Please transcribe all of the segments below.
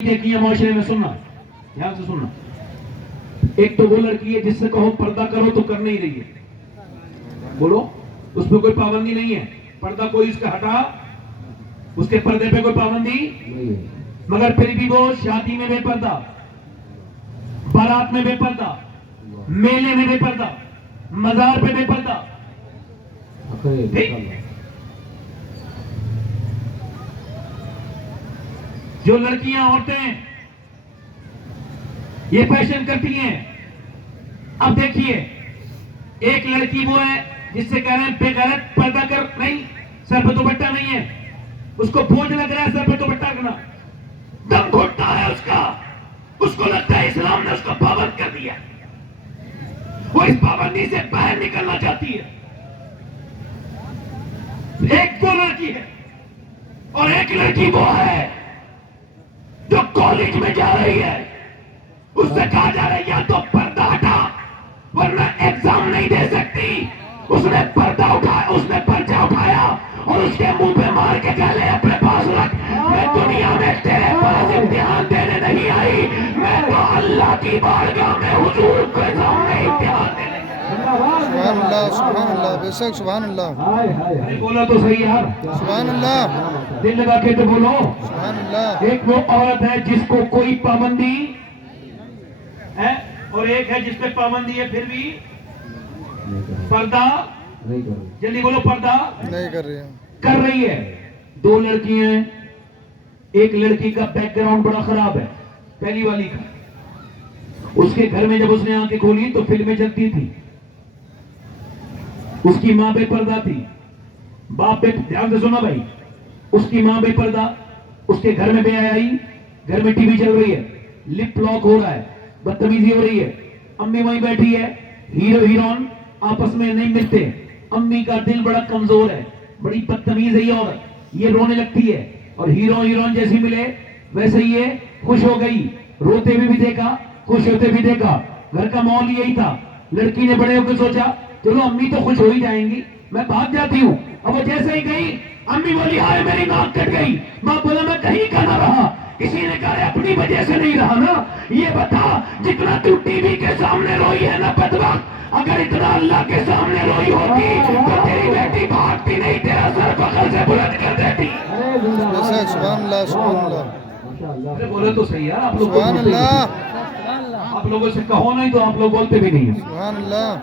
دیکھیے معاشرے میں سننا دھیان سے سننا. ایک تو وہ لڑکی ہے جس سے کہو پردہ کرو تو کر نہیں رہی ہے, بولو اس پہ کوئی پابندی نہیں ہے, پردہ کوئی اس کا ہٹا, اس کے پردے پہ کوئی پابندی نہیں ہے, مگر پھر بھی وہ شادی میں بے پردہ, بارات میں بے پردہ, میلے میں بے پردہ, مزار پہ بے پردہ. جو لڑکیاں عورتیں یہ فیشن کرتی ہیں, اب دیکھیے ایک لڑکی وہ ہے جس سے کہہ رہے ہیں بے غیرت پردہ کر, نہیں سر پہ دوپٹہ نہیں ہے, اس کو بوجھ لگ رہا ہے سر پہ دوپٹہ کرنا, دم گھٹتا ہے اس کا, اس کو لگتا ہے اسلام نے اس کو پابند کر دیا, وہ اس پابندی سے باہر نکلنا چاہتی ہے. ایک وہ لڑکی ہے اور ایک لڑکی وہ ہے جو کالج میں جا رہی ہے, اس سے کہا جا رہا ہے یا تو پردہ ہٹا ورنہ ایگزام نہیں دے سکتی. اس نے پردہ اٹھایا, اس نے پرچہ اٹھایا اور اس کے منہ پہ مار کے کہہ لے اپنے پاس رکھ, میں دنیا میں تیرے پاس امتحان دینے نہیں آئی, میں تو اللہ کی بارگاہ میں حضور کے سامنے امتحان دینے. سبحان اللہ, سبحان اللہ, بے شک سبحان اللہ. بولا تو صحیح یار, سبحان اللہ, دل لگا کے تو بولو. سبحان اللہ. ایک وہ عورت ہے جس کو کوئی پابندی ہے اور ایک ہے جس پہ پابندی ہے پھر بھی پردہ, جلدی بولو, پردہ نہیں کر رہی ہے. کر رہی ہے. دو لڑکیاں ہیں, ایک لڑکی کا بیک گراؤنڈ بڑا خراب ہے, پہلی والی کا. اس کے گھر میں جب اس نے آنکھیں کھولی تو فلمیں چلتی تھی, اس کی ماں بے پردہ تھی, باپ بے, دھیان سے سنا بھائی, اس کی ماں بے پردہ, اس کے گھر میں بے حیائی, گھر میں ٹی وی چل رہی ہے, لپ لاک ہو رہا ہے, بدتمیزی ہو رہی ہے, امی وہیں بیٹھی ہے, ہیرو ہیرون آپس میں نہیں ملتے, امی کا دل بڑا کمزور ہے, بڑی بدتمیز ہے یہ عورت, یہ رونے لگتی ہے, اور ہیرو ہیرون جیسی ملے ویسے ہی یہ خوش ہو گئی, روتے بھی دیکھا, خوش ہوتے بھی دیکھا. گھر کا ماحول یہی تھا. لڑکی نے بڑے ہو کے سوچا چلو امی تو خوش ہو ہی جائیں گی, میں بھاگ جاتی ہوں. اب وہ جیسے ہی گئی, امی بولی ہائے میری ناک کٹ گئی, ماں بولا میں کہیں کا نہ رہا. کسی نے کہا اپنی وجہ سے نہیں رہا نا, یہ بتا جتنا تو ٹی وی کے سامنے روئی ہے نا بدبخت, اگر اتنا اللہ کے سامنے روئی ہوتی تو تیری بیٹی بھاگتی نہیں, تیرا سر فخر سے بلند کر دیتی. بے شک سبحان اللہ, سبحان اللہ. بولے تو صحیح ہے, آپ لوگ سبحان اللہ, آپ لوگوں سے کہو نہیں تو آپ لوگ بولتے بھی نہیں ہیں. سبحان اللہ.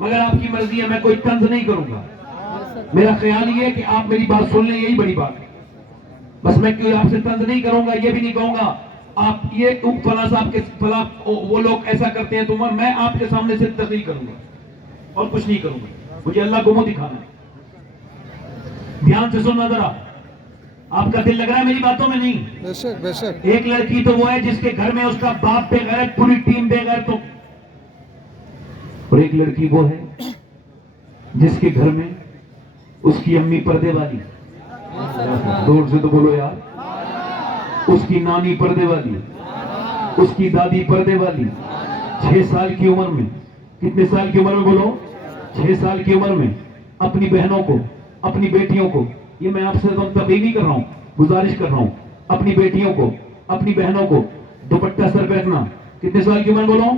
مگر آپ کی مرضی ہے, میں کوئی طنز نہیں کروں گا. میرا خیال یہ ہے کہ آپ میری بات سن لیں, یہی بڑی بات ہے. بس میں کوئی آپ سے طنز نہیں کروں گا, یہ بھی نہیں کہوں گا آپ یہ فلاں صاحب کے فلاں وہ لوگ ایسا کرتے ہیں تو میں آپ کے سامنے سے تقریر کروں گا اور کچھ نہیں کروں گا. مجھے اللہ کو منہ دکھانا ہے. دھیان سے سننا ذرا, آپ کا دل لگ رہا ہے میری باتوں میں نہیں. بے شک, بے شک. ایک لڑکی تو وہ ہے جس کے گھر میں اس کا باپ بے غیرت, پوری ٹیم بے غیرتوں, اور ایک لڑکی وہ ہے جس کے گھر میں اس کی امی پردے والی, زور سے تو بولو یار, اس کی نانی پردے والی, اس کی دادی پردے والی, 6 سال کی عمر میں, کتنے سال کی عمر میں بولو, 6 سال کی عمر میں اپنی بہنوں کو, اپنی بیٹیوں کو, یہ میں آپ سے تبلیغ نہیں کر رہا ہوں, گزارش کر رہا ہوں, اپنی بیٹیوں کو, اپنی بہنوں کو دوپٹہ سر پہ رکھنا. کتنے سال کی عمر بولو,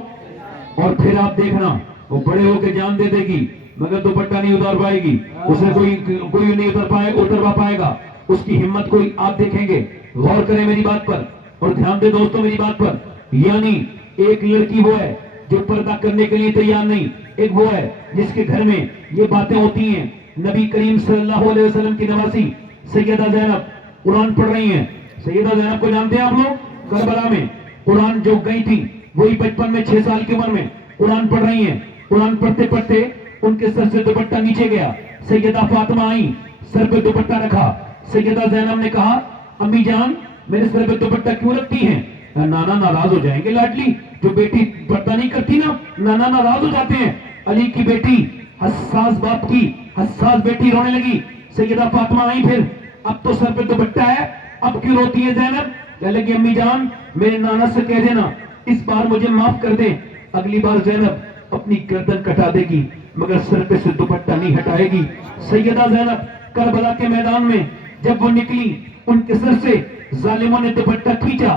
اور پھر آپ دیکھنا وہ بڑے ہو کے جان دے دے گی مگر دوپٹہ نہیں اتار پائے گی, اسے کوئی نہیں اتروا پائے گا. اس کی ہمت کوئی آپ دیکھیں گے. غور کریں میری بات پر اور دھیان دے دوستوں میری بات پر. یعنی ایک لڑکی وہ ہے جو پردہ کرنے کے لیے تیار نہیں, ایک وہ ہے جس کے گھر میں یہ باتیں ہوتی ہیں. نبی کریم صلی اللہ علیہ وسلم کی نواسی سیدہ زینب قرآن پڑھ رہی ہیں. سیدہ زینب کو جانتے ہیں آپ لوگ, کربلا میں قرآن جو گئی تھی وہی بچپن میں 6 سال کی عمر میں قرآن پڑھ رہی ہیں. قرآن پڑھتے پڑھتے ان کے سر سے دوپٹہ نیچے گیا. سیدہ فاطمہ آئی, سر پہ دوپٹہ رکھا. سیدہ زینب نے کہا امی جان میرے سر پہ دوپٹہ کیوں رکھتی ہیں؟ نانا ناراض ہو جائیں گے, لاڈلی جو بیٹی پردہ نہیں کرتی نا نانا ناراض ہو جاتے ہیں. علی کی بیٹی, حساس باپ کی حساس بیٹی رونے لگی. سیدہ فاطمہ آئی, پھر اب تو سر پہ دوپٹہ ہے, اب کیوں روتی ہے زینب؟ کہنے لگی امی جان میرے نانا سے کہہ دینا اس بار مجھے معاف کر دیں, اگلی بار زینب اپنی گردن کٹا دے گی مگر سر پہ سے دوپٹہ نہیں ہٹائے گی. سیدہ زینب کربلا کے میدان میں جب وہ نکلی ان کے سر سے ظالموں نے دوپٹہ کھینچا,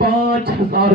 5000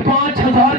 5000